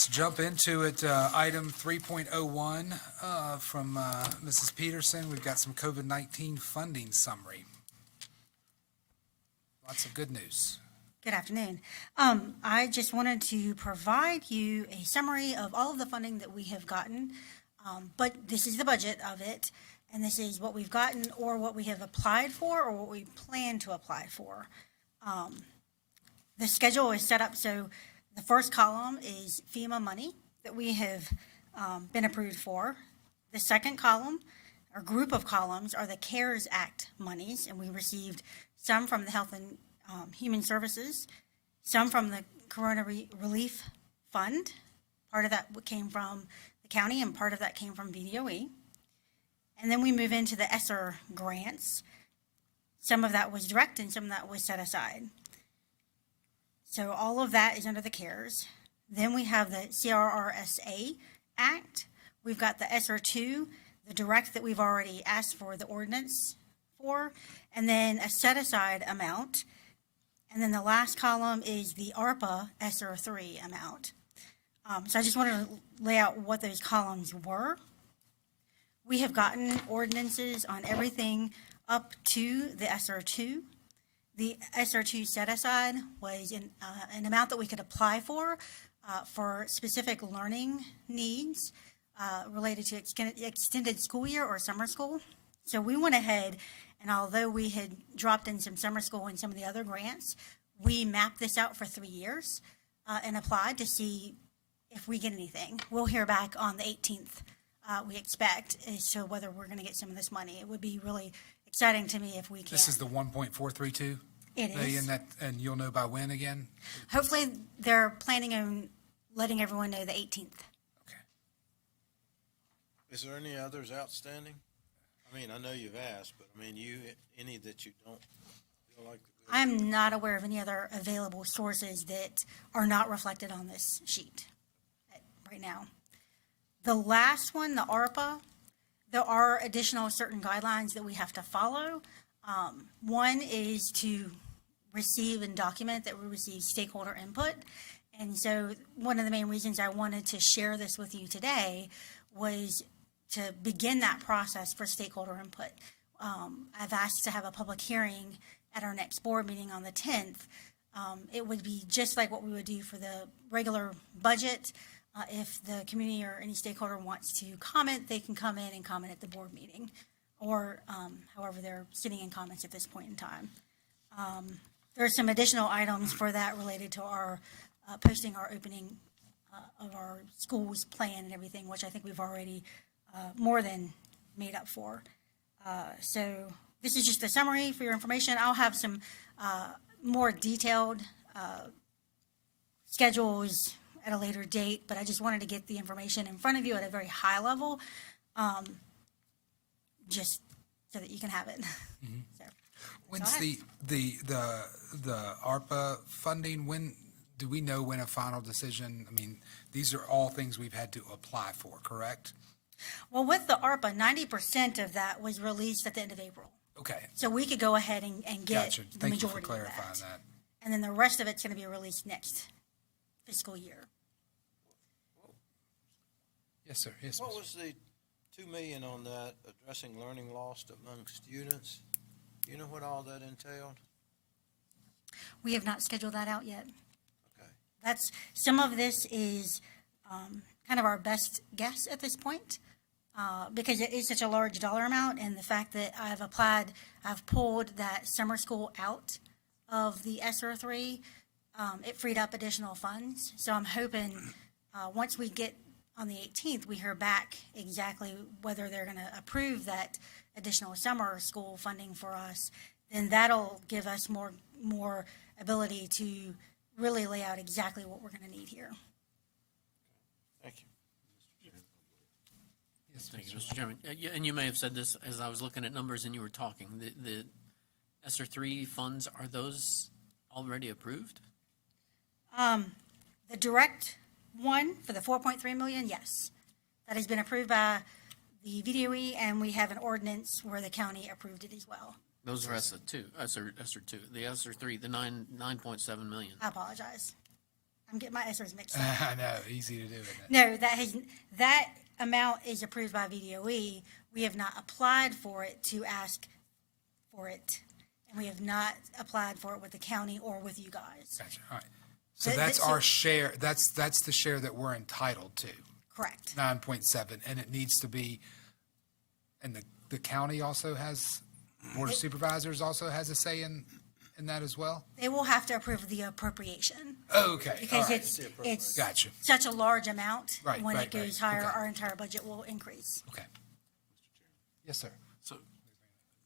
let's jump into it. Item 3.01 from Mrs. Peterson. We've got some COVID-19 funding summary. Lots of good news. Good afternoon. I just wanted to provide you a summary of all of the funding that we have gotten, but this is the budget of it, and this is what we've gotten or what we have applied for or what we plan to apply for. The schedule is set up so the first column is FEMA money that we have been approved for. The second column, or group of columns, are the CARES Act monies, and we received some from the Health and Human Services, some from the Corona Relief Fund. Part of that came from the county and part of that came from VDOE. And then we move into the ESSER grants. Some of that was direct and some of that was set aside. So all of that is under the CARES. Then we have the CRRSA Act. We've got the ESSER 2, the direct that we've already asked for the ordinance for, and then a set aside amount. And then the last column is the ARPA ESSER 3 amount. So I just wanted to lay out what those columns were. We have gotten ordinances on everything up to the ESSER 2. The ESSER 2 set aside was an amount that we could apply for specific learning needs related to extended school year or summer school. So we went ahead, and although we had dropped in some summer school and some of the other grants, we mapped this out for 3 years and applied to see if we get anything. We'll hear back on the 18th, we expect, as to whether we're going to get some of this money. It would be really exciting to me if we can. This is the 1.432 million, and you'll know by when again? Hopefully, they're planning on letting everyone know the 18th. Okay. Is there any others outstanding? I mean, I know you've asked, but I mean, any that you don't feel like? I'm not aware of any other available sources that are not reflected on this sheet right now. The last one, the ARPA, there are additional certain guidelines that we have to follow. One is to receive and document that we receive stakeholder input. And so one of the main reasons I wanted to share this with you today was to begin that process for stakeholder input. I've asked to have a public hearing at our next board meeting on the 10th. It would be just like what we would do for the regular budget. If the community or any stakeholder wants to comment, they can come in and comment at the board meeting, or however they're sitting in comments at this point in time. There are some additional items for that related to our posting our opening of our schools plan and everything, which I think we've already more than made up for. So this is just a summary for your information. I'll have some more detailed schedules at a later date, but I just wanted to get the information in front of you at a very high level, just so that you can have it. Mm-hmm. So, when's the ARPA funding? When do we know when a final decision? I mean, these are all things we've had to apply for, correct? Well, with the ARPA, 90% of that was released at the end of April. Okay. So we could go ahead and get Gotcha. the Thank you majority for clarifying of that. And then the rest of it's going to be released next fiscal year. Yes, sir. Yes, What Mr. was the 2 million on that, addressing learning loss among students? Do you know what all that entailed? We have not scheduled that out yet. Okay. Some of this is kind of our best guess at this point, because it is such a large dollar amount, and the fact that I've pulled that summer school out of the ESSER 3, it freed up additional funds. So I'm hoping once we get on the 18th, we hear back exactly whether they're going to approve that additional summer school funding for us, then that'll give us more ability to really lay out exactly what we're going to need here. Thank you. Yes, Thank you, Mr. Chairman. And you may have said this as I was looking at numbers and you were talking. The ESSER 3 funds, are those already approved? The direct one for the 4.3 million, yes. That has been approved by the VDOE, and we have an ordinance where the county approved it as well. Those are ESSER 2. The ESSER 3, the 9.7 million. I apologize. I'm getting my ESSERs mixed up. I know, easy to do, isn't it? No, that amount is approved by VDOE. We have not applied for it to ask for it. And we have not applied for it with the county or with you guys. Gotcha, all right. So The- that's so- our share, that's the share that we're entitled to, Correct. 9.7, and it needs to be, and the county also has, Board of Supervisors also has a say in that as well? They will have to approve the appropriation Okay, all because right, it's gotcha, such a large amount. Right, When right, it goes right. higher, Okay. our entire budget will increase. okay. Yes, sir. So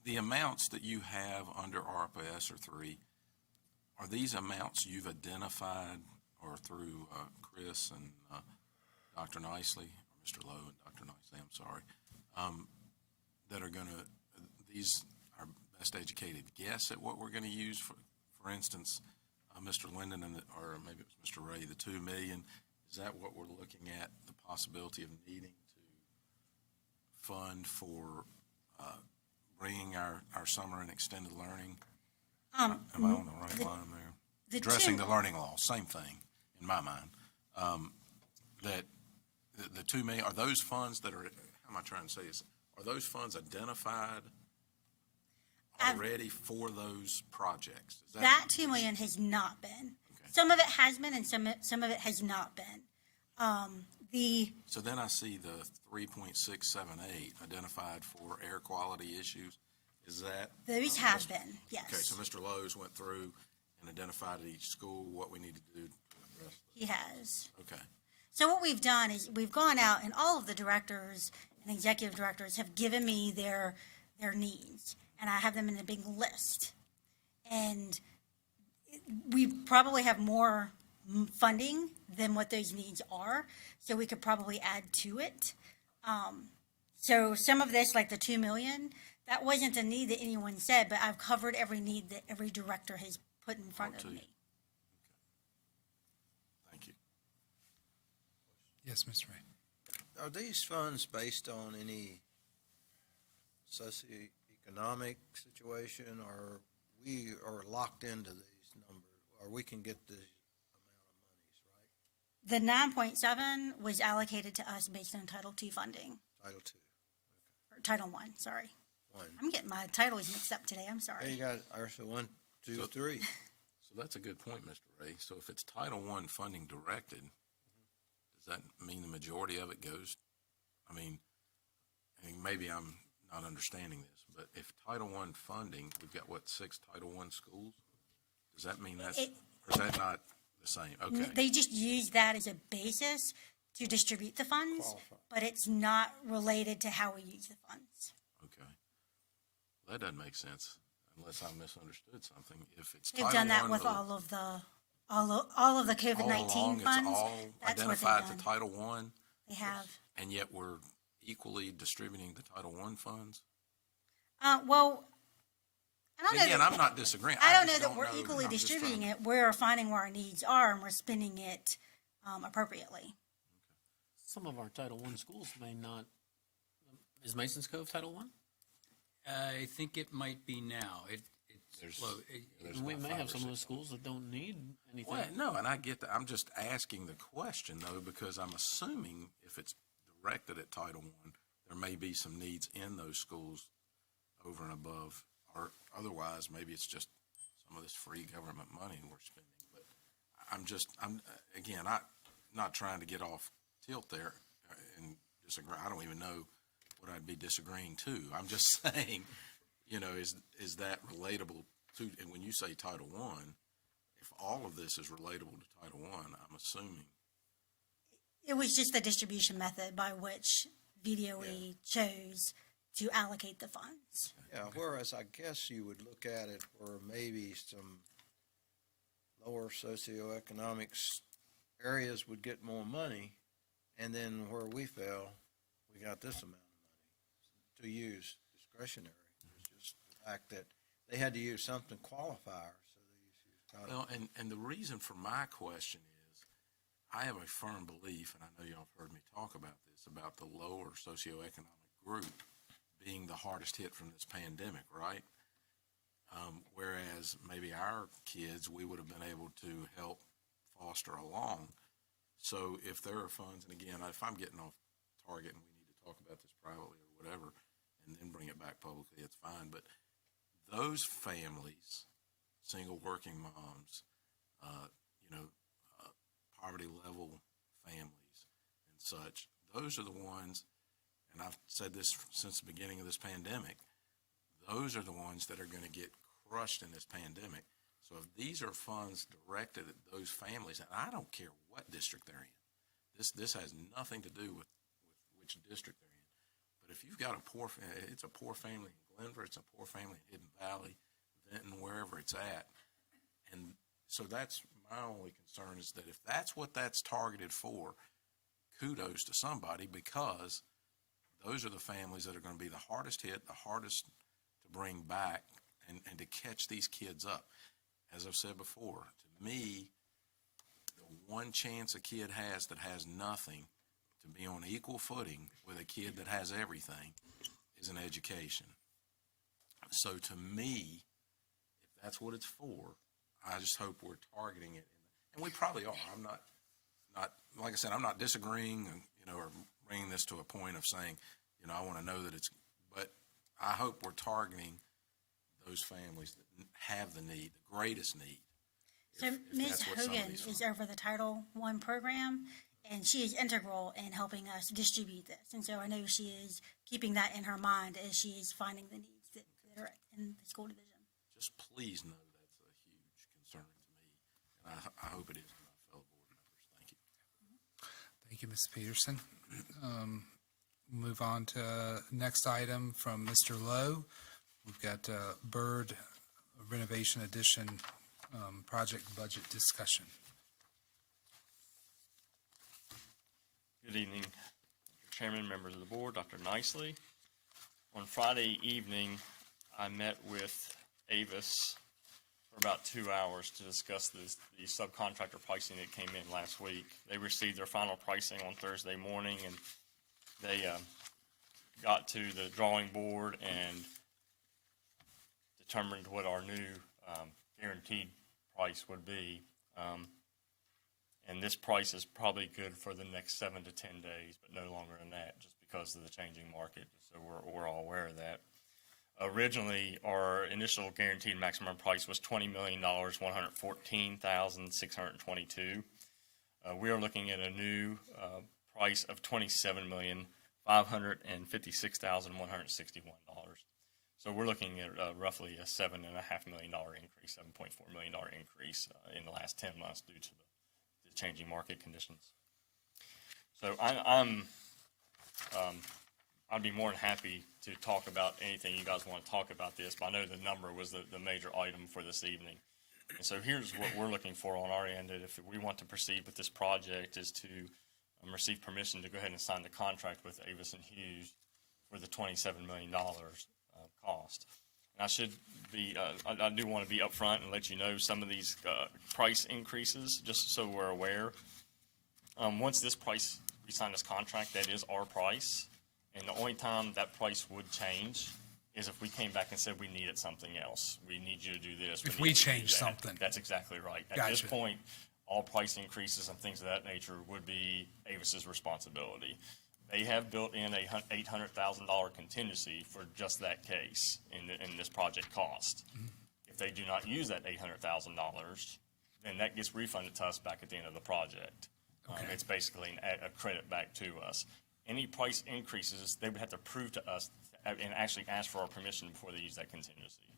the amounts that you have under ARPA ESSER 3, are these amounts you've identified or through Chris and Dr. Nicely, or Mr. Lowe and Dr. Nicely, I'm sorry, that are going to, these are best educated guess at what we're going to use? For instance, Mr. Linden or maybe it was Mr. Ray, the 2 million, is that what we're looking at, the possibility of needing to fund for bringing our summer and extended learning? Am I on the right line there? the Addressing two- the learning loss, same thing in my mind. That the 2 million, are those funds that are, how am I trying to say this? Are those funds identified already for those projects? Is That 2 million has not been. Some of it has been and some of it has not been. So then I see the 3.678 identified for air quality issues. Is that? Those have been, yes. Okay, so Mr. Lowe's went through and identified at each school what we need to do to address. He has. Okay, So what we've done is we've gone out and all of the directors and executive directors have given me their needs. And I have them in a big list. And we probably have more funding than what those needs are. So we could probably add to it. So some of this, like the 2 million, that wasn't a need that anyone said, but I've covered every need that every director has put in front of to you. me. thank you. Yes, Mr. Ray. Are these funds based on any socioeconomic situation, or we are locked into these numbers, or we can get the The 9.7 was allocated to us based on Title II funding, Title II? or Title I, sorry. One. I'm getting my titles mixed up today, I'm There you sorry. got ARSA 1, 2, 3. So that's a good point, Mr. Ray. So if it's Title I funding directed, does that mean the majority of it goes? I mean, maybe I'm not understanding this, but if Title I funding, we've got what, 6 Title I schools? Does that mean that's, or is that not the same? Okay. They just use that as a basis to distribute the funds, but it's not related to how we use the funds. Okay. That doesn't make sense unless I misunderstood something. If it's They've Title done that I, with the- all of the all COVID-19 along, funds. it's all That's what they've identified done. to Title I, They have. and yet we're equally distributing the Title I funds? Well, I don't And know. again, that- I'm not disagreeing. I don't just know that we're know, equally I'm just distributing trying- it. We're finding where our needs are and we're spending it appropriately. Some of our Title I schools may not. Is Mason's Cove Title I? I think it might be now. There's- Well, there's We about may 5 have or some of 6 those schools that don't need anything. Well, no, and I get that. I'm just asking the question, though, because I'm assuming if it's directed at Title I, there may be some needs in those schools over and above, or otherwise, maybe it's just some of this free government money we're spending. But I'm again, not trying to get off tilt there and disagree. I don't even know what I'd be disagreeing to. I'm just saying, is that relatable to, and when you say Title I, if all of this is relatable to Title I, I'm assuming. It was just the distribution method by which VDOE chose to allocate the funds. Yeah, whereas I guess you would look at it where maybe some lower socioeconomic areas would get more money, and then where we fell, we got this amount of money to use discretionary. It's just the fact that they had to use something qualifier, so they used Well, and the reason for my question is, I have a firm belief, and I know y'all have heard me talk about this, about the lower socioeconomic group being the hardest hit from this pandemic, right? Whereas maybe our kids, we would have been able to help foster along. So if there are funds, and again, if I'm getting off target and we need to talk about this privately or whatever, and then bring it back publicly, it's fine. But those families, single working moms, poverty level families and such, those are the ones, and I've said this since the beginning of this pandemic, those are the ones that are going to get crushed in this pandemic. So if these are funds directed at those families, and I don't care what district they're in, this has nothing to do with which district they're in. But if you've got it's a poor family in Glenver, it's a poor family in Hidden Valley, Benton, wherever it's at. And so that's my only concern, is that if that's what that's targeted for, kudos to somebody, because those are the families that are going to be the hardest hit, the hardest to bring back and to catch these kids up. As I've said before, to me, the one chance a kid has that has nothing to be on equal footing with a kid that has everything is an education. So to me, if that's what it's for, I just hope we're targeting it. And we probably are. I'm not, like I said, I'm not disagreeing, or bringing this to a point of saying, I want to know that it's, but I hope we're targeting those families that have the need, the greatest need. So if Ms. that's what some of Hogan these is funds- over the Title I program, and she is integral in helping us distribute this. And so I know she is keeping that in her mind as she is finding the needs that are in the school division. Just please know that's a huge concern to me, and I hope it is to my fellow board members. Thank you. Thank you, Ms. Peterson. Move on to next item from Mr. Lowe. We've got Bird Renovation Addition project budget discussion. Good evening, Mr. Chairman, members of the board, Dr. Nicely. On Friday evening, I met with Avis for about 2 hours to discuss the subcontractor pricing that came in last week. They received their final pricing on Thursday morning, and they got to the drawing board and determined what our new guaranteed price would be. And this price is probably good for the next 7 to 10 days, but no longer than that, just because of the changing market. So we're all aware of that. Originally, our initial guaranteed maximum price was $20,114,622. We are looking at a new price of $27,556,161. So we're looking at roughly a $7.5 million increase, $7.4 million increase in the last 10 months due to the changing market conditions. So I'd be more than happy to talk about anything you guys want to talk about this, but I know the number was the major item for this evening. And so here's what we're looking for on our end, that if we want to proceed with this project, is to receive permission to go ahead and sign the contract with Avis and Hughes for the $27 million cost. And I do want to be upfront and let you know some of these price increases, just so we're aware. Once we sign this contract, that is our price. And the only time that price would change is if we came back and said we needed something else. We need you to do this. If need we you to do change that. something. That's exactly right. At this Gotcha. point, all price increases and things of that nature would be Avis's responsibility. They have built in a $800,000 contingency for just that case in this project cost. Mm-hmm. If they do not use that $800,000, then that gets refunded to us back at the end of the project. Okay. It's basically a credit back to us. Any price increases, they would have to prove to us and actually ask for our permission before they use that contingency.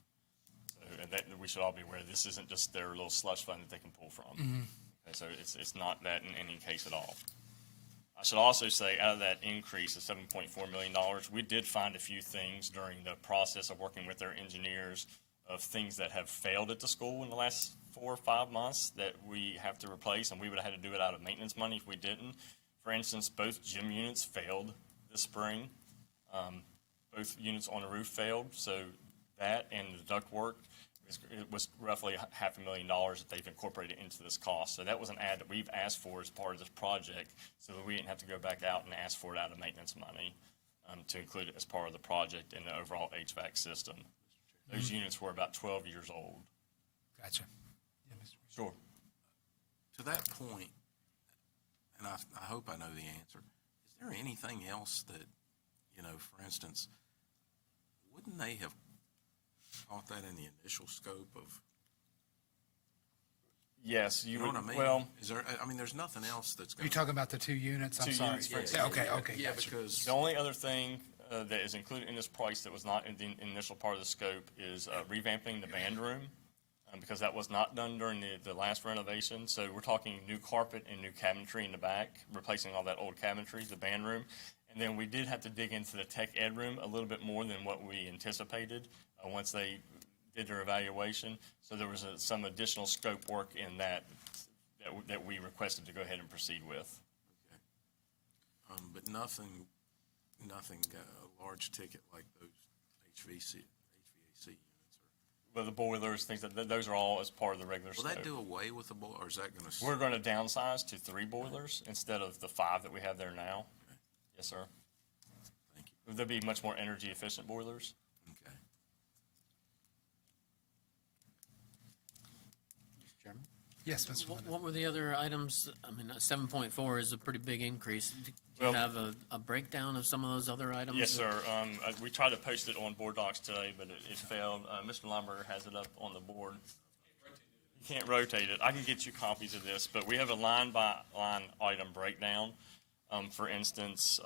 So that we should all be aware, this isn't just their little slush fund that they can pull from. Okay, so it's not that in any case at all. I should also say, out of that increase of $7.4 million, we did find a few things during the process of working with their engineers of things that have failed at the school in the last 4 or 5 months that we have to replace, and we would have had to do it out of maintenance money if we didn't. For instance, both gym units failed this spring. Both units on the roof failed, so that and the ductwork, it was roughly $500,000 that they've incorporated into this cost. So that was an add that we've asked for as part of this project, so that we didn't have to go back out and ask for it out of maintenance money to include it as part of the project in the overall HVAC system. Those units were about 12 years old. Gotcha. Sure. to that point, and I hope I know the answer, is there anything else that, for instance, wouldn't they have caught that in the initial scope of, Yes, you you know would, what I mean? well, Is there, there's nothing else that's Are going you talking about the 2 units? I'm 2 sorry. units, for Yeah, instance. okay, Yeah, gotcha. because, the only other thing that is included in this price that was not in the initial part of the scope is revamping the band room, because that was not done during the last renovation. So we're talking new carpet and new cabinetry in the back, replacing all that old cabinetry, the band room. And then we did have to dig into the tech ed room a little bit more than what we anticipated once they did their evaluation. So there was some additional scope work in that we requested to go ahead and proceed with. but nothing large ticket like those HVAC units are. But the boilers, things those are all as part of the regular Will scope. that do away with the boiler, or is that going to? We're going to downsize to 3 boilers instead of the 5 that we have there now. Yes, sir. Thank you. There'll be much more energy efficient boilers. Okay. Mr. Chairman? Yes, Mr. Linda. What were the other items? I mean, 7.4 is a pretty big increase. Do you Well- have a breakdown of some of those other items? Yes, sir. We tried to post it on board docs today, but it failed. Mr. Lumber has it up on the board. You can't rotate it. I can get you copies of this, but we have a line-by-line item breakdown. For instance,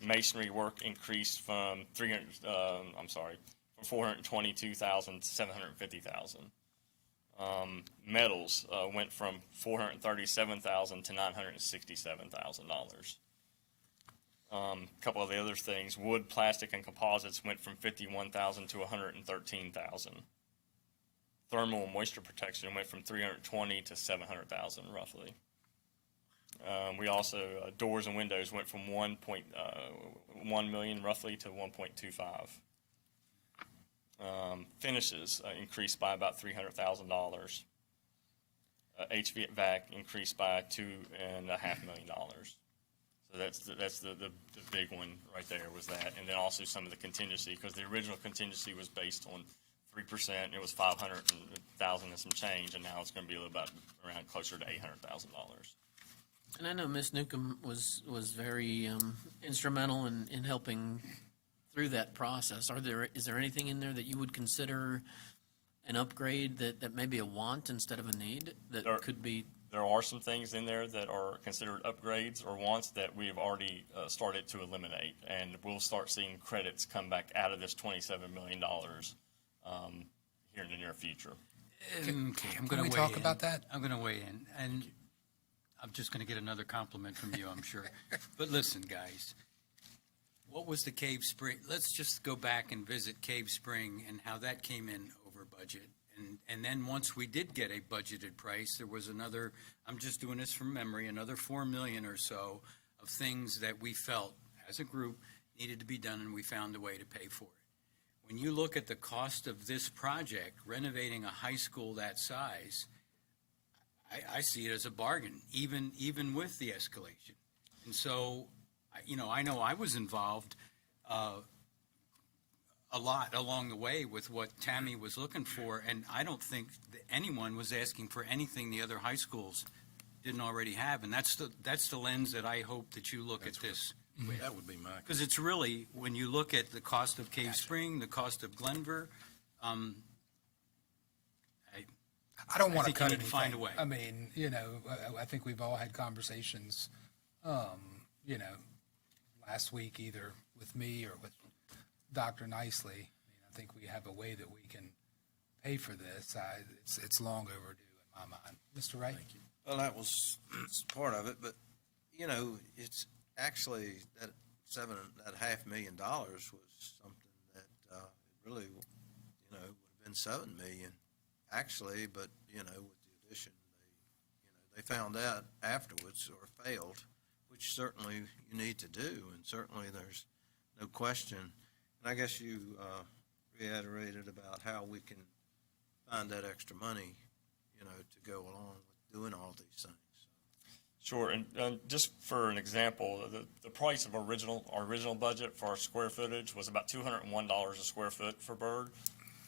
masonry work increased from 422,000 to 750,000. Metals went from $437,000 to $967,000. A couple of the other things, wood, plastic, and composites went from $51,000 to $113,000. Thermal and moisture protection went from $320,000 to $700,000 roughly. We also, doors and windows went from 1.1 million roughly to 1.25. Finishes increased by about $300,000. HVAC increased by $2.5 million. So that's the big one right there was that, and then also some of the contingency, because the original contingency was based on 3%. It was $500,000 and some change, and now it's going to be a little bit around closer to $800,000. And I know Ms. Newcomb was very instrumental in helping through that process. Is there anything in there that you would consider an upgrade that may be a want instead of a need that could be? There are some things in there that are considered upgrades or wants that we've already started to eliminate, and we'll start seeing credits come back out of this $27 million here in the near future. Okay, I'm Can going we to talk about that? I'm going to weigh in, and I'm just going to get another compliment from you, I'm sure. But listen, guys, what was the Cave Spring? Let's just go back and visit Cave Spring and how that came in over budget. And then once we did get a budgeted price, there was another, I'm just doing this from memory, another 4 million or so of things that we felt as a group needed to be done, and we found a way to pay for it. When you look at the cost of this project, renovating a high school that size, I see it as a bargain, even with the escalation. And so, I know I was involved a lot along the way with what Tammy was looking for, and I don't think that anyone was asking for anything the other high schools didn't already have, and that's the lens that I hope that you look at this with. That would be my. Because it's really, when you look at the cost of Cave Spring, the cost of Glenver, I don't I want to think you cut need to anything. find a way. I mean, I think we've all had conversations, last week, either with me or with Dr. Nicely. I mean, I think we have a way that we can pay for this. It's long overdue in my mind. Mr. Wright? Thank you. Well, it's part of it, but, it's actually that $500,000 was something that, it really, would have been 7 million, actually, but, with the addition, they found out afterwards or failed, which certainly you need to do, and certainly there's no question. And I guess you, reiterated about how we can find that extra money, to go along with doing all these things. Sure, and just for an example, the price of our original budget for our square footage was about $201 a square foot for Bird.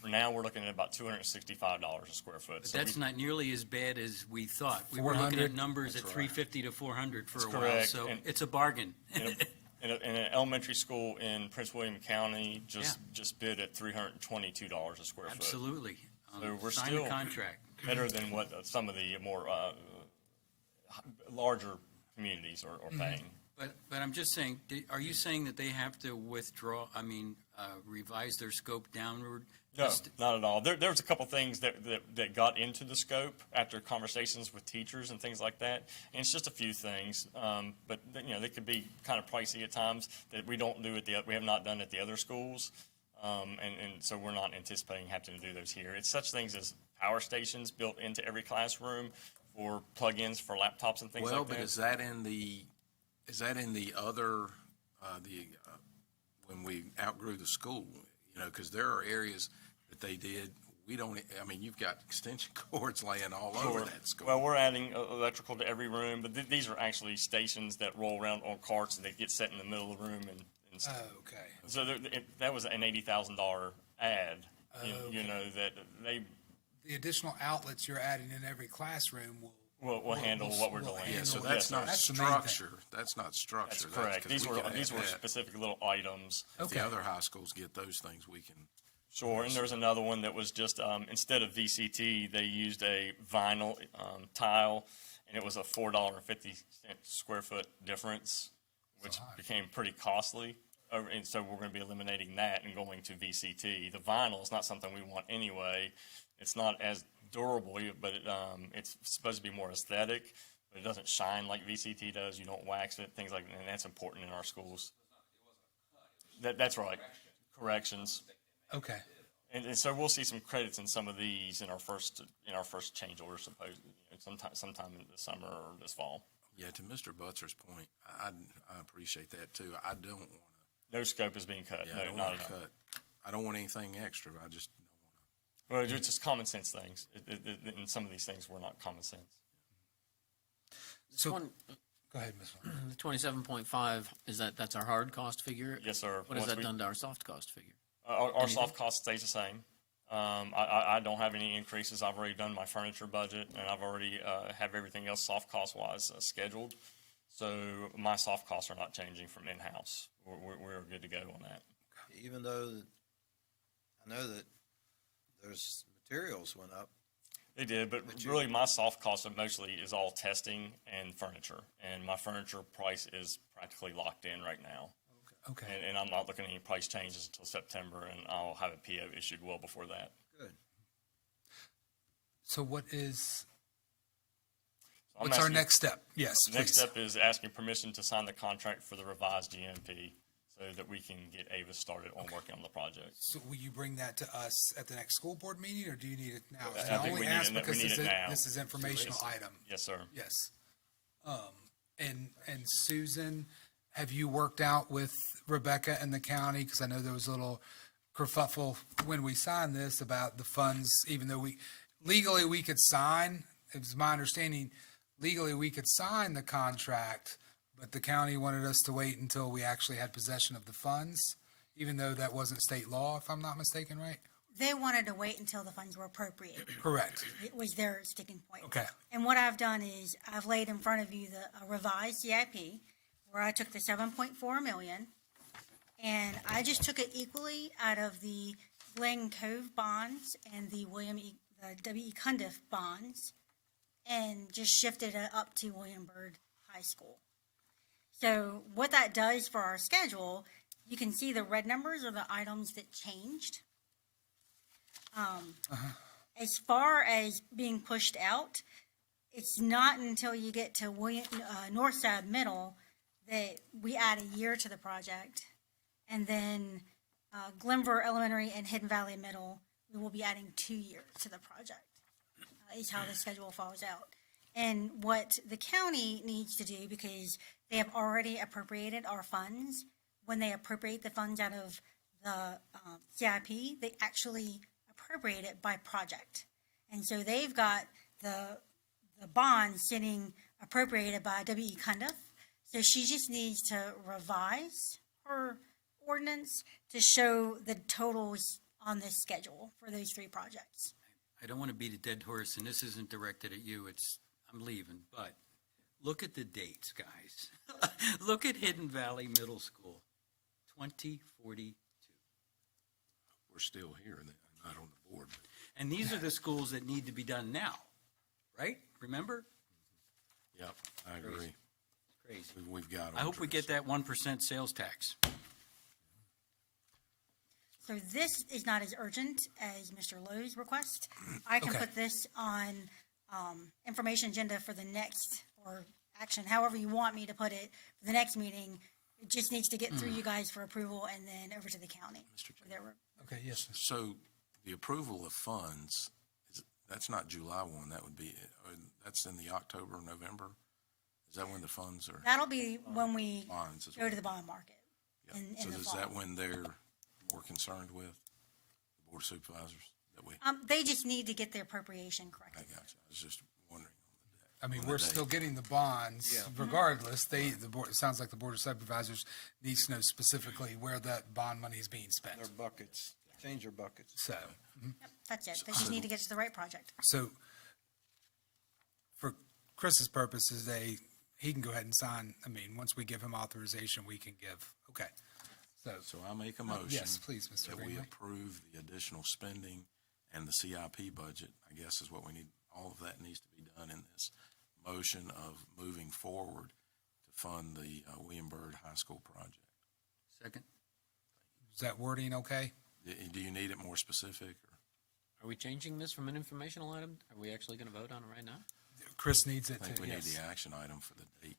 For now, we're looking at about $265 a square foot. But So that's we- not nearly as bad as we thought. We were looking 400? at numbers at 350 to 400 for a while, correct, so and- it's a bargain. in an elementary school in Prince William County just Yeah. just bid at $322 a square foot. Absolutely. So we're Sign still the contract. better than what some of the more larger communities are paying. But I'm just saying, are you saying that they have to withdraw, revise their scope downward? No, Just- not at all. There was a couple things that got into the scope after conversations with teachers and things like that. And it's just a few things, but they could be kind of pricey at times that we don't do we have not done at the other schools. And so we're not anticipating having to do those here. It's such things as power stations built into every classroom for plug-ins for laptops and things Well, like but that. is that in the other, when we outgrew the school? Because there are areas that they did, you've got extension cords laying all over that school. Well, we're adding electrical to every room, but these are actually stations that roll around on carts and they get set in the middle of the room and stuff. Oh, okay. So that was an $80,000 ad. That they The additional outlets you're adding in every classroom will handle what we're will doing. Yeah, so handle that's it. not That's the main thing. structure. That's not structure. That's correct. 'cause These we were can these add were that. specific little items. If Okay. the other high schools get those things, we can. Sure, and there was another one that was just instead of VCT, they used a vinyl tile, and it was a $4.50 square foot difference, which became pretty costly. And so we're going to be eliminating that and going to VCT. The vinyl is not something we want anyway. It's not as durable, but it's supposed to be more aesthetic, but it doesn't shine like VCT does. You don't wax it, things like that, and that's important in our schools. That's right. Corrections. Okay. And so we'll see some credits in some of these in our first change order, supposedly, sometime in the summer or this fall. Yeah, to Mr. Butzer's point, I appreciate that too. I don't want to. No scope is being cut. Yeah, No, I don't not want at to all. cut. I don't want anything extra. I just don't want to. Well, it's just common sense things. And some of these things were not common sense. So, One, go ahead, Ms. Vaughn. the 27.5, that's our hard cost figure? Yes, sir. What has Once that done to our soft cost figure? Our soft cost stays the same. I don't have any increases. I've already done my furniture budget, and I've already have everything else soft cost wise scheduled. So my soft costs are not changing from in-house. We're good to go on that. Even though I know that those materials went up. They did, but really my soft cost mostly is all testing and furniture. And my furniture price is practically locked in right now. Okay. And I'm not looking at any price changes until September, and I'll have a PO issued well before that. Good. So I'm what's our asking- next step? Yes, The next please. step is asking permission to sign the contract for the revised GMP so that we can get Avis started on working on the project. So will you bring that to us at the next school board meeting, or do you need it now? I And think only we need ask it- we because need it now. this is informational item. Yes, sir. Yes. And Susan, have you worked out with Rebecca and the county? Because I know there was a little kerfuffle when we signed this about the funds, even though legally we could sign, it was my understanding, legally we could sign the contract, but the county wanted us to wait until we actually had possession of the funds, even though that wasn't state law, if I'm not mistaken, right? They wanted to wait until the funds were appropriated. Correct. It was their sticking point. Okay. And what I've done is I've laid in front of you the revised CIP, where I took the 7.4 million, and I just took it equally out of the Glen Cove bonds and the W.E. Cundiff bonds, and just shifted it up to William Byrd High School. So what that does for our schedule, you can see the red numbers are the items that changed. As far as being pushed out, it's not until you get to Northside Middle that we add a year to the project. And then Glenver Elementary and Hidden Valley Middle, we will be adding 2 years to the project, is how the schedule falls out. And what the county needs to do, because they have already appropriated our funds, when they appropriate the funds out of the CIP, they actually appropriate it by project. And so they've got the bond sitting appropriated by W.E. Cundiff. So she just needs to revise her ordinance to show the totals on this schedule for those 3 projects. I don't want to beat a dead horse, and this isn't directed at you, I'm leaving, but look at the dates, guys. Look at Hidden Valley Middle School, 2042. We're still here, not on the board. And these are the schools that need to be done now, right? Remember? Yep, I agree. Crazy. We've got. I hope we get that 1% sales tax. So this is not as urgent as Mr. Lowe's request. I can Okay. put this on information agenda for the next, or action, however you want me to put it, for the next meeting. It just needs to get through you guys for approval and then over to the county. for their re- Okay, yes, Mr. So the approval of funds, that's not July 1, that would be, that's in the October, November? Is that when the funds are, That'll be when we bonds as go well? to the bond market Yeah. in So the is fall. that when they're more concerned with, the Board of Supervisors, that we, They just need to get their appropriation I corrected. got you, I was just wondering. I mean, on we're the date. still getting the bonds Yeah. regardless. The board, it sounds like the Board of Supervisors needs to know specifically where that bond money is being spent. Their buckets, change their buckets. So, That's it. They just need to get to the right project. so for Chris's purposes, he can go ahead and sign. I mean, once we give him authorization, we can give, okay. So I make a motion. Yes, please, Mr. That we Greenway. approve the additional spending and the CIP budget, I guess is what we need. All of that needs to be done in this motion of moving forward to fund the William Byrd High School project. Second? Is that wording okay? Do you need it more specific? Or? Are we changing this from an informational item? Are we actually going to vote on it right now? Chris needs it I think too, we need yes. the action item for the date.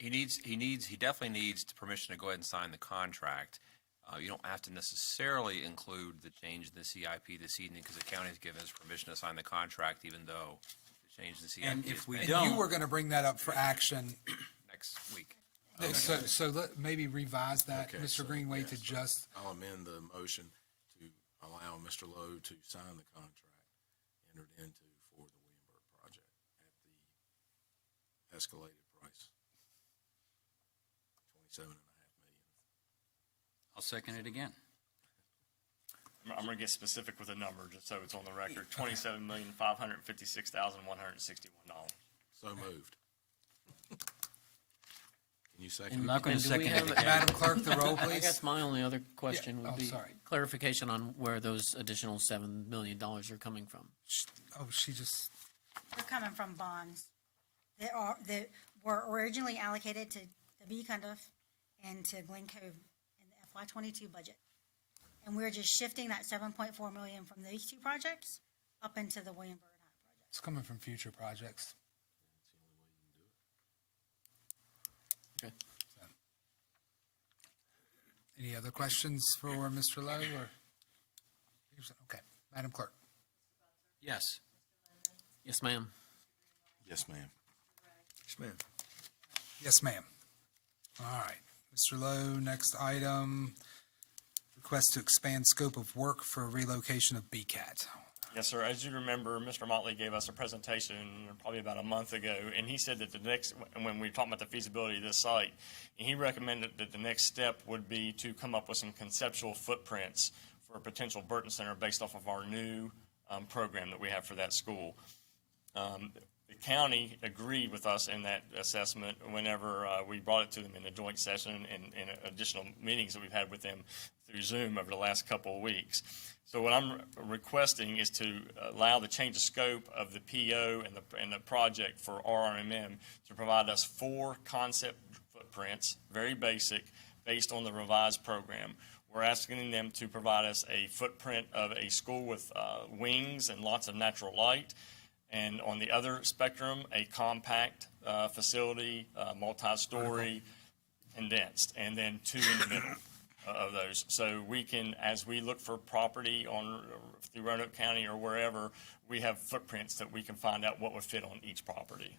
He definitely needs permission to go ahead and sign the contract. You don't have to necessarily include the change in the CIP this evening because the county has given us permission to sign the contract, even though the change in the CIP And is if we pending And you don't- were going to bring that up for action. next week. So maybe revise that, Okay, Mr. so, Greenway, yes, to just, I'll amend the motion to allow Mr. Lowe to sign the contract entered into for the William Byrd project at the escalated price, 27.5 million. I'll second it again. I'm gonna get specific with a number, just so it's on the record, $27,556,161. So moved. Can you And- second? I'm not gonna and do we second have it a- again. Madam Clerk, the roll, I please. guess my only other question oh, would be sorry. clarification on where those additional $7 million are coming from. Oh, she just, They're coming from bonds that were originally allocated to W. Cundiff and to Glen Cove in the FY '22 budget. And we're just shifting that 7.4 million from those 2 projects up into the William Byrd High project. it's coming from future projects. Okay. Any other questions for Mr. Lowe or? Okay, Madam Clerk. Yes. Yes, ma'am. Yes, ma'am. Yes, ma'am. Yes, ma'am. All right, Mr. Lowe, next item, request to expand scope of work for relocation of BCAT. Yes, sir. As you remember, Mr. Motley gave us a presentation probably about a month ago, and he said that when we were talking about the feasibility of this site, he recommended that the next step would be to come up with some conceptual footprints for a potential Burton Center based off of our new program that we have for that school. The county agreed with us in that assessment whenever we brought it to them in the joint session and additional meetings that we've had with them through Zoom over the last couple of weeks. So what I'm requesting is to allow the change of scope of the PO and the project for RRMM to provide us 4 concept footprints, very basic, based on the revised program. We're asking them to provide us a footprint of a school with wings and lots of natural light. And on the other spectrum, a compact facility, multi-story, condensed, and then 2 in the middle of those. So we can, as we look for property through Roanoke County or wherever, we have footprints that we can find out what would fit on each property.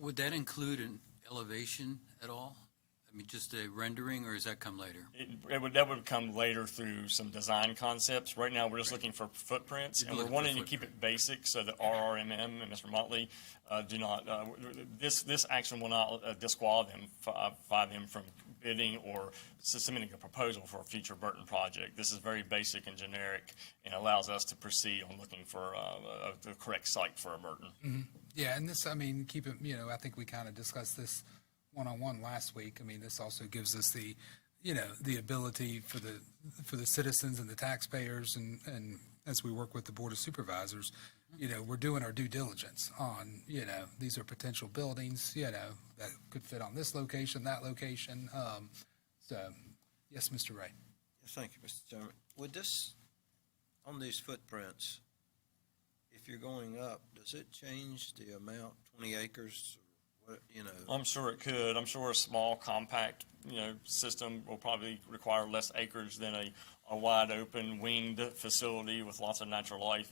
Would that include an elevation at all? I mean, just a rendering, or does that come later? That would come later through some design concepts. Right now, we're just looking for footprints, You're and we're looking for wanting to keep it basic so that RRMM and Mr. Motley do not, this action will not disqualify them from bidding or submitting a proposal for a future Burton project. This is very basic and generic and allows us to proceed on looking for the correct site for a Burton. Yeah, and this, I mean, keep it, I think we kind of discussed this one-on-one last week. I mean, this also gives us the, the ability for the citizens and the taxpayers and as we work with the Board of Supervisors, we're doing our due diligence on, these are potential buildings, that could fit on this location, that location. So, yes, Mr. Ray. Yes, thank you, Mr. Chairman. Would this, on these footprints, if you're going up, does it change the amount, 20 acres, or what, I'm sure it could. I'm sure a small, compact, system will probably require less acreage than a wide open winged facility with lots of natural light.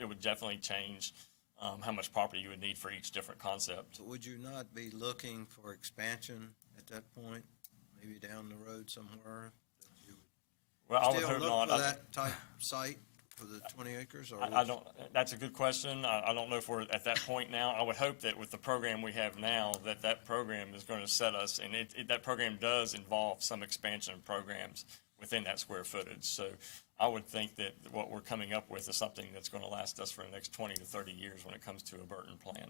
It would definitely change how much property you would need for each different concept. Would you not be looking for expansion at that point, maybe down the road somewhere? That you Well, I would still hope look not. for that type site for the 20 acres? Or I don't, that's a good question. I don't know if we're at that point now. I would hope that with the program we have now, that program is going to set us, and that program does involve some expansion programs within that square footage. So I would think that what we're coming up with is something that's going to last us for the next 20 to 30 years when it comes to a Burton plan.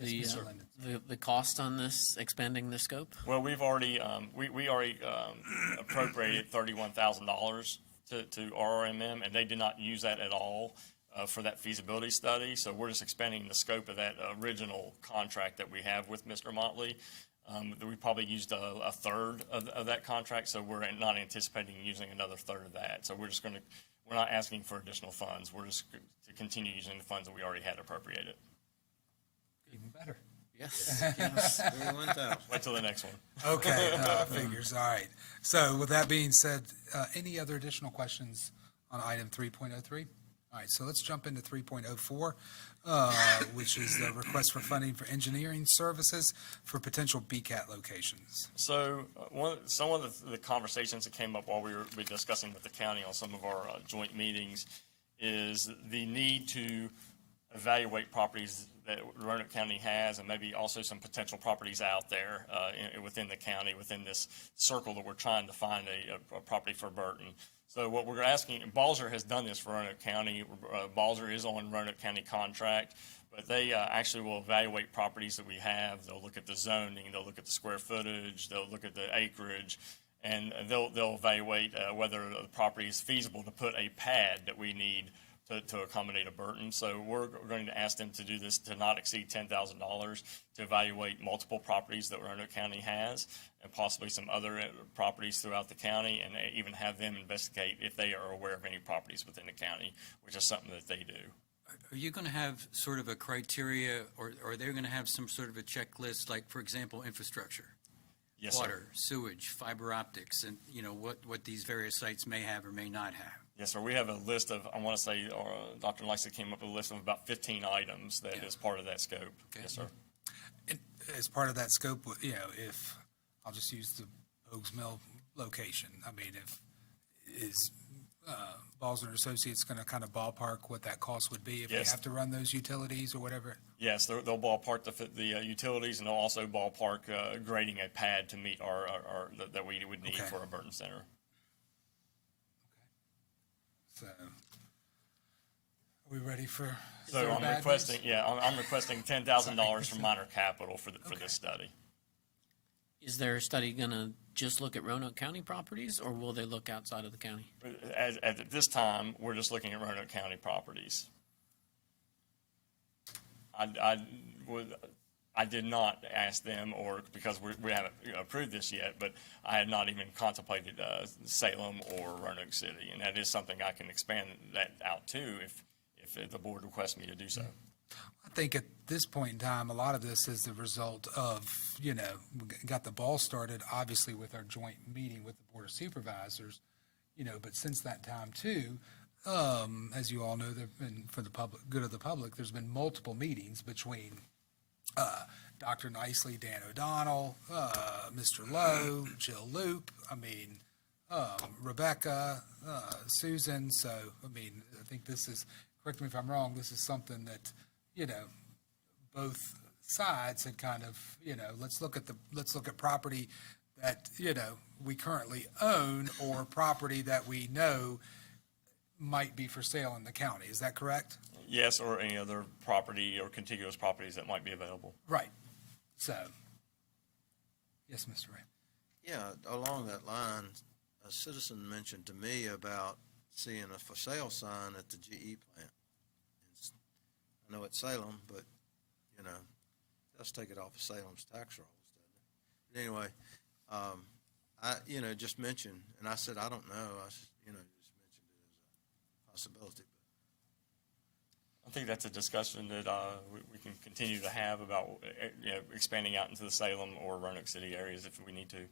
Yes, Mr. Linden. The cost on this, expanding the scope? Well, we've already, we already appropriated $31,000 to RRMM, and they did not use that at all for that feasibility study. So we're just expanding the scope of that original contract that we have with Mr. Motley. We probably used a third of that contract, so we're not anticipating using another third of that. So we're just we're not asking for additional funds. We're just to continue using the funds that we already had appropriated. Even better. Yes, yes. 31,000. Wait till the next one. Okay, figures, all right. So with that being said, any other additional questions on item 3.03? All right, so let's jump into 3.04, which is the request for funding for engineering services for potential BCAT locations. So some of the conversations that came up while we were discussing with the county on some of our joint meetings is the need to evaluate properties that Roanoke County has, and maybe also some potential properties out there within the county, within this circle that we're trying to find a property for Burton. So what we're asking, Balzer has done this for Roanoke County. Balzer is on Roanoke County contract, but they actually will evaluate properties that we have. They'll look at the zoning, they'll look at the square footage, they'll look at the acreage, and they'll evaluate whether the property is feasible to put a pad that we need to accommodate a Burton. So we're going to ask them to do this to not exceed $10,000 to evaluate multiple properties that Roanoke County has and possibly some other properties throughout the county, and even have them investigate if they are aware of any properties within the county, which is something that they do. Are you going to have sort of a criteria, or are they going to have some sort of a checklist, like, for example, infrastructure? Yes, Water, sir. sewage, fiber optics, and, what these various sites may have or may not have? Yes, sir. We have a list of, I want to say, Dr. Lysa came up with a list of about 15 items that is part of that scope. Okay. Yes, sir. And as part of that scope, if, I'll just use the Oaks Mill location. I mean, is Balzer and Associates going to kind of ballpark what that cost would be if they Yes. have to run those utilities or whatever? Yes, they'll ballpark the utilities, and they'll also ballpark grading a pad to meet our that we would need Okay. for a Burton Center. So, are we ready for? So for I'm bad requesting, news? I'm requesting $10,000 from minor capital for this study. Is their study gonna just look at Roanoke County properties, or will they look outside of the county? At this time, we're just looking at Roanoke County properties. I did not ask them, or because we haven't approved this yet, but I had not even contemplated Salem or Roanoke City, and that is something I can expand that out to if the board requests me to do so. I think at this point in time, a lot of this is the result of, we got the ball started, obviously, with our joint meeting with the Board of Supervisors, but since that time too, as you all know, there've been, for the public, good of the public, there's been multiple meetings between Dr. Nicely, Dan O'Donnell, Mr. Lowe, Jill Loop, Rebecca, Susan. So, I think this is, correct me if I'm wrong, this is something that, both sides had kind of, let's look at property that, we currently own or property that we know might be for sale in the county. Is that correct? Yes, or any other property or contiguous properties that might be available. Right. So, yes, Mr. Ray. Yeah, along that line, a citizen mentioned to me about seeing a for sale sign at the GE plant. I know it's Salem, but, let's take it off of Salem's tax rolls, doesn't it? But anyway, I, just mentioned, and I said, I don't know, just mentioned it as a possibility. I think that's a discussion that we can continue to have about expanding out into the Salem or Roanoke City areas if we need to.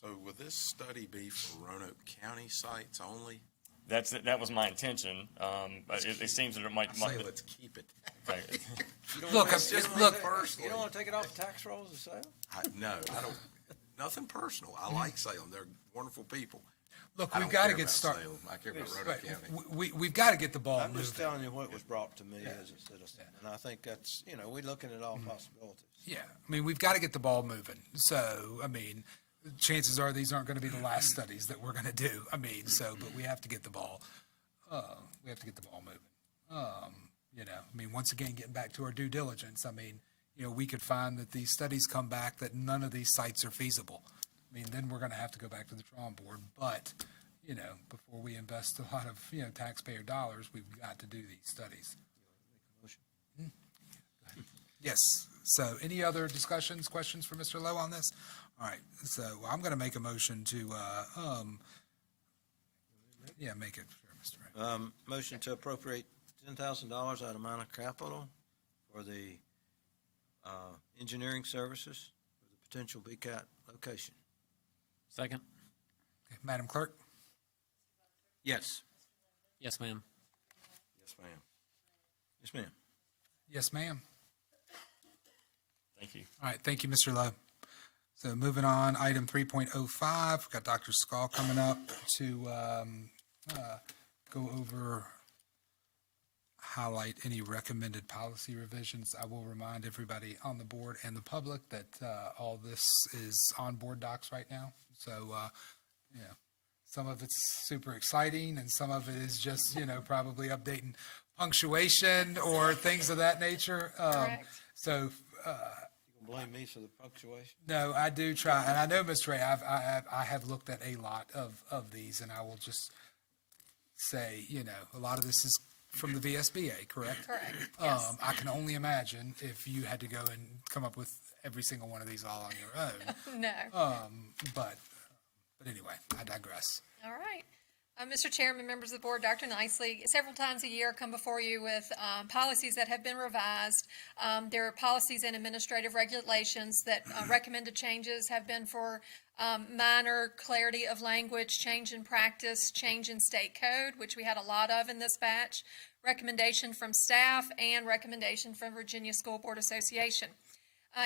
So will this study be for Roanoke County sites only? That was my intention, but it seems that it might. I say let's keep it. Right. Look, You don't want to take it off the tax rolls of Salem? No, I don't, nothing personal. I like Salem. They're wonderful people. look, I we've don't got to care get about started. Salem. I care about Right, Roanoke County. we've got to get the ball I'm just moving. telling you what was brought to me as a citizen, and I think that's, we're looking at all possibilities. Yeah, we've got to get the ball moving. So, chances are these aren't going to be the last studies that we're going to do. But we have to get the ball. Moving. Once again, getting back to our due diligence. We could find that these studies come back that none of these sites are feasible. Then we're going to have to go back to the drawing board. But, before we invest a lot of, taxpayer dollars, we've got to do these studies. Yes. So any other discussions, questions for Mr. Lowe on this? All right. So I'm going to make a motion to, make it, sure, Mr. Ray. Motion to appropriate $10,000 out of minor capital for the engineering services for the potential BCAT location. Second? Okay, Madam Clerk? Yes. Yes, ma'am. Yes, ma'am. Yes, ma'am. Yes, ma'am. Thank you. All right, thank you, Mr. Lowe. So moving on, item 3.05, we've got Dr. Skull coming up to go over, highlight any recommended policy revisions. I will remind everybody on the board and the public that all this is on board docs right now. So, some of it's super exciting and some of it is just, probably updating punctuation or things of that nature. Correct. So, You can blame me for the punctuation? no, I do try, and I know, Mr. Ray, I have looked at a lot of these, and I will just say, a lot of this is from the VSBA, correct? Correct, yes. I can only imagine if you had to go and come up with every single one of these all on your own. No. But anyway, I digress. All right. Mr. Chairman, members of the board, Dr. Nicely, several times a year come before you with policies that have been revised. There are policies and administrative regulations that recommended changes have been for minor clarity of language, change in practice, change in state code, which we had a lot of in this batch, recommendation from staff, and recommendation from Virginia School Board Association.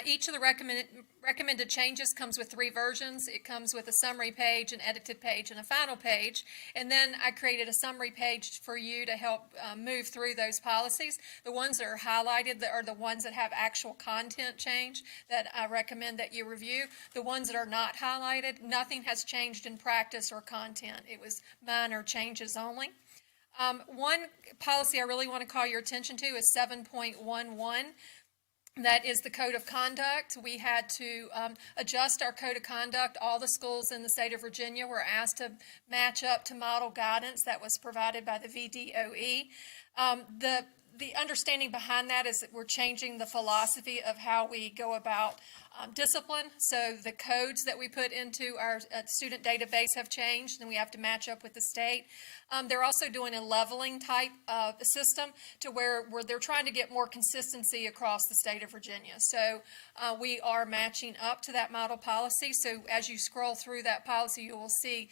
Each of the recommended changes comes with 3 versions. It comes with a summary page, an edited page, and a final page. And then I created a summary page for you to help move through those policies. The ones that are highlighted are the ones that have actual content change that I recommend that you review. The ones that are not highlighted, nothing has changed in practice or content. It was minor changes only. One policy I really want to call your attention to is 7.11. That is the code of conduct. We had to adjust our code of conduct. All the schools in the state of Virginia were asked to match up to model guidance that was provided by the VDOE. The understanding behind that is that we're changing the philosophy of how we go about discipline. So the codes that we put into our student database have changed, and we have to match up with the state. They're also doing a leveling type of system to where they're trying to get more consistency across the state of Virginia. So we are matching up to that model policy. So as you scroll through that policy, you will see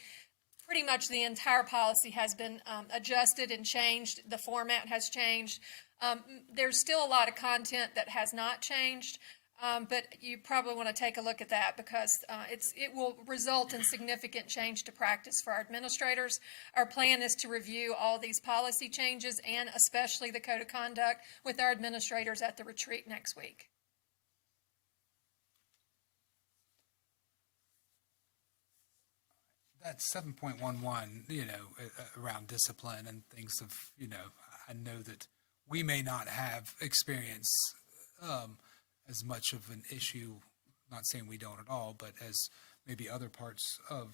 pretty much the entire policy has been adjusted and changed. The format has changed. There's still a lot of content that has not changed, but you probably want to take a look at that because it will result in significant change to practice for our administrators. Our plan is to review all these policy changes and especially the code of conduct with our administrators at the retreat next week. That 7.11, around discipline and things of, I know that we may not have experience as much of an issue, not saying we don't at all, but as maybe other parts of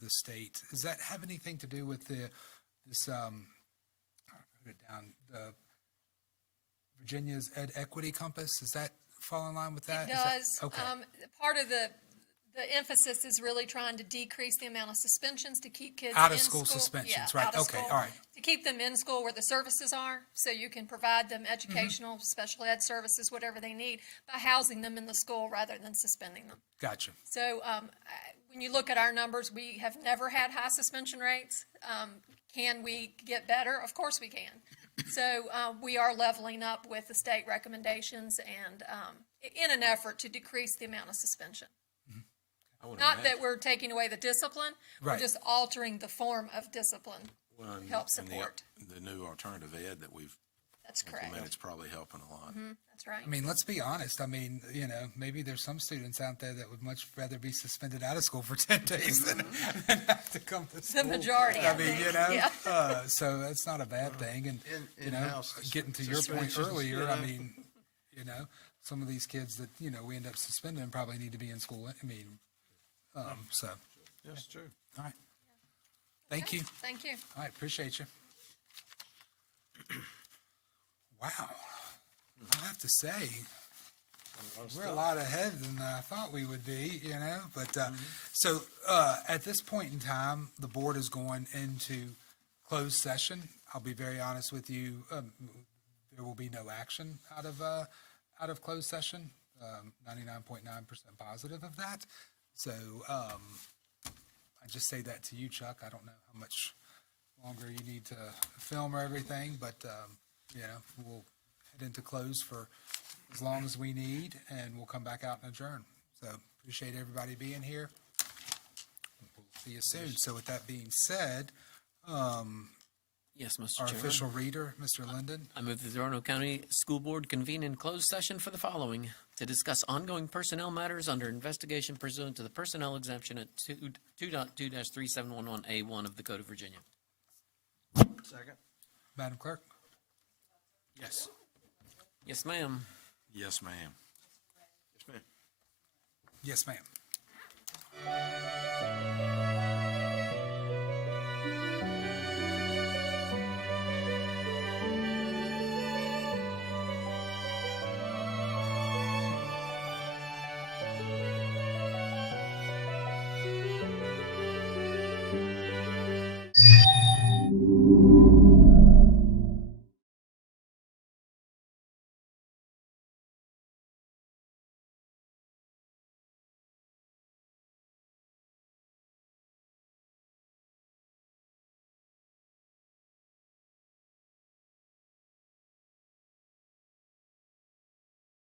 the state. Does that have anything to do with this, I'll put it down, the Virginia's Ed Equity Compass? Does that fall in line with that? It Is that- does. Okay. Part of the emphasis is really trying to decrease the amount of suspensions to keep kids Out in of school suspensions, Yeah, right. out of Okay, school. all right. To keep them in school where the services are, so you can provide them educational, special ed services, whatever they need, by housing them in the school rather than suspending them. Gotcha. So when you look at our numbers, we have never had high suspension rates. Can we get better? Of course we can. So we are leveling up with the state recommendations and in an effort to decrease the amount of suspension. I would Not that imagine- we're taking away the discipline, we're Right. just altering the form of discipline. well, and- help and the- support. The new alternative ed that we've That's correct. implemented is probably helping a lot. That's right. I mean, let's be honest. I mean, maybe there's some students out there that would much rather be suspended out of school for 10 days than have to come to school. majority, I I mean, think, yeah. so that's not a bad thing. And, In-house getting to your point suspensions, earlier, I mean, some of these kids that, we end up suspending probably need to be in school. I mean, so, That's true. all right. Thank you. Thank you. All right, appreciate you. Wow. I have to say, we're a lot ahead than I thought we would be, but, so, at this point in time, the board is going into closed session. I'll be very honest with you, there will be no action out of closed session, 99.9% positive of that. So, I just say that to you, Chuck. I don't know how much longer you need to film or everything, but, we'll head into close for as long as we need, and we'll come back out and adjourn. So appreciate everybody being here. We'll see you soon. So with that being said, Yes, Mr. our Chairman. official reader, Mr. Linden. I move that the Roanoke County School Board convene in closed session for the following: to discuss ongoing personnel matters under investigation pursuant to the personnel exemption at 2.2-3711A1 of the Code of Virginia. Second? Madam Clerk? Yes. Yes, ma'am. Yes, ma'am. Yes, ma'am. Yes, ma'am.